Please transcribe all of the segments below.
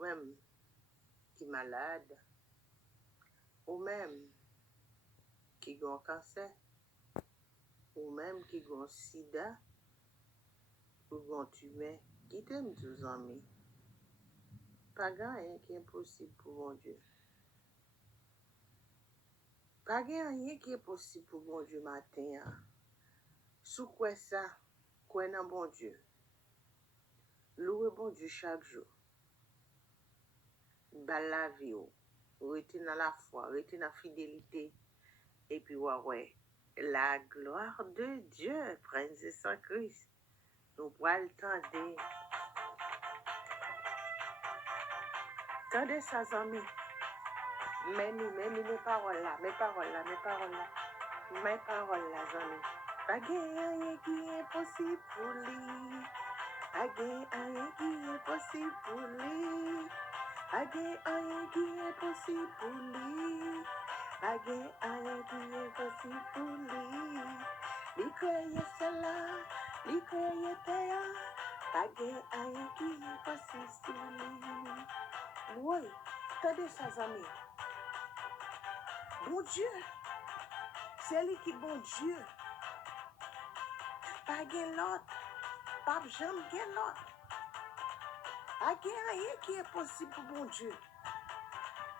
même qui malade, ou même qui a un cancer, ou même qui a un sida, ou un tumeur, qui t'aime tous amis. Pas rien qui est impossible pour mon Dieu. Pas rien qui est possible pour mon Dieu matin. Sous quoi ça, quoi dans bon Dieu. Louez bon Dieu chaque jour. Bal la vie, rester dans la foi, rester dans la fidélité. Et puis, ouais, la gloire de Dieu, Prince et Saint-Christ. Nous pourrons le tendre. Tendez ça, amis. Mais mes paroles là, mes paroles là, mes paroles là. Mes paroles là, amis. Pas rien qui est possible pour lui. Pas rien qui est possible pour lui. Pas rien qui est possible pour lui. Pas rien qui est possible pour lui. Lui croyait cela, lui croyait terre. Pas rien qui est possible pour lui. Oui, attendez ça, amis. Bon Dieu, c'est lui qui est bon Dieu. Pas l'autre, pas jamais l'autre. Pas rien qui est possible pour bon Dieu.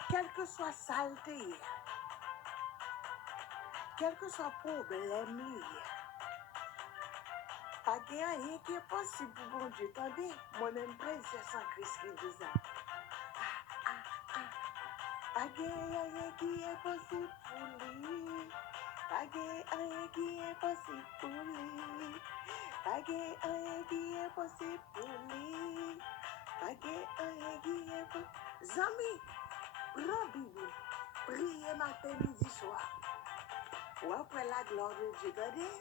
Quelle que soit saleté, quel que soit problème, pas rien qui est possible pour bon Dieu. Attendez, moi-même, Prince sans Christ qui dit ça. Pas rien qui est possible pour lui. Pas rien qui est possible pour lui. Pas rien qui est possible pour lui. Pas rien qui est possible. Zami, grand Bible, priez matin, midi, soir. Ou après la gloire de Dieu, regardez.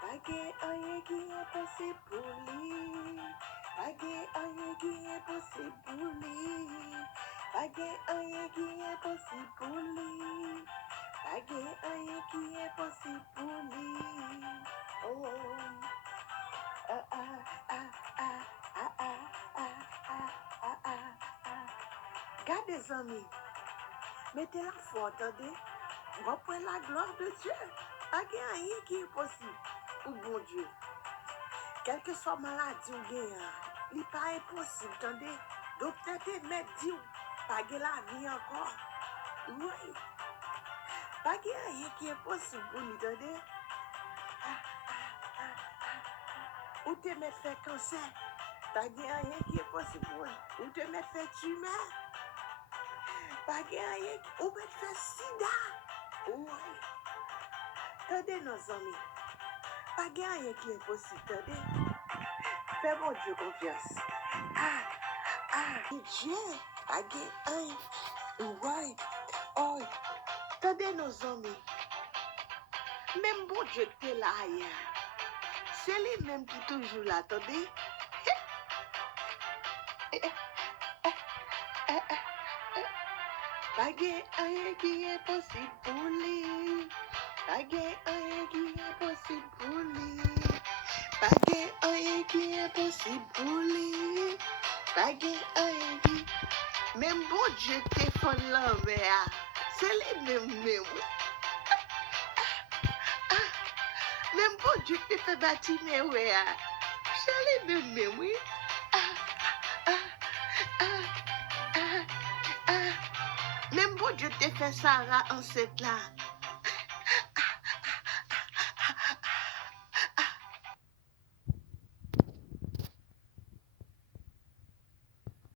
Pas rien qui est possible pour lui. Pas rien qui est possible pour lui. Pas rien qui est possible pour lui. Pas rien qui est possible pour lui. Oh, ah, ah, ah, ah, ah, ah, ah, ah, ah, ah. Gardez, amis. Mettez la foi, attendez. Reprenez la gloire de Dieu. Pas rien qui est possible pour bon Dieu. Quelle que soit maladie ou bien, il n'est pas impossible, attendez. Donc, peut-être mettre Dieu, pas la vie encore. Oui. Pas rien qui est possible pour nous, attendez. Ou te mettre faire cancer. Pas rien qui est possible pour nous. Ou te mettre faire tumeur. Pas rien qui... Ou mettre faire sida. Oui. Attendez, nos amis. Pas rien qui est possible, attendez. Fais mon Dieu confiance. Dieu, pas rien. Oui. Oh. Attendez, nos amis. Même bon Dieu qui est là hier. C'est lui-même qui est toujours là, attendez. Pas rien qui est possible pour lui. Pas rien qui est possible pour lui. Pas rien qui est possible pour lui. Pas rien qui... Même bon Dieu te fait l'envers. C'est lui-même. Même bon Dieu te fait bâtir, ouais. C'est lui-même, oui. Même bon Dieu te fait Sarah enceinte là.